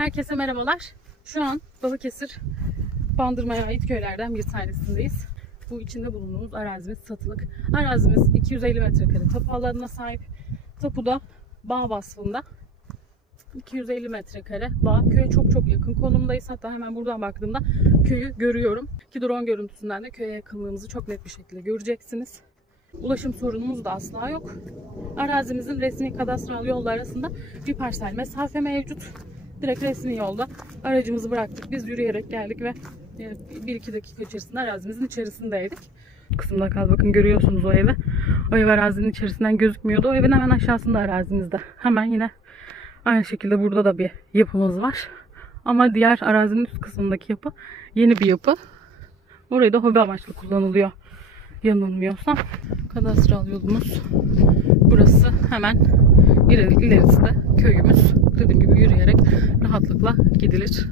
Herkese merhabalar. Şu an Balıkesir Bandırma'ya ait köylerden bir tanesindeyiz. Bu içinde bulunduğumuz arazimiz satılık. Arazimiz 250 metrekare tapu alanına sahip. Tapuda bağ vasfında 250 metrekare bağ. Köye çok yakın konumdayız. Hatta hemen buradan baktığımda köyü görüyorum. Ki drone görüntüsünden de köye yakınlığımızı çok net bir şekilde göreceksiniz. Ulaşım sorunumuz da asla yok. Arazimizin resmi kadastral yollar arasında bir parsel mesafe mevcut. Direkt resmi yolda aracımızı bıraktık. Biz yürüyerek geldik ve 1-2 dakika içerisinde arazimizin içerisindeydik. Bu kısımda kaldı. Bakın görüyorsunuz o evi. O ev arazinin içerisinden gözükmüyordu. O evin hemen aşağısında arazimizde. Hemen yine aynı şekilde burada da bir yapımız var. Ama diğer arazinin üst kısmındaki yapı yeni bir yapı. Orayı da hobi amaçlı kullanılıyor. Yanılmıyorsam. Kadastral yolumuz burası. Hemen ilerisi de köyümüz. Dediğim gibi yürüyerek rahatlıkla gidilir.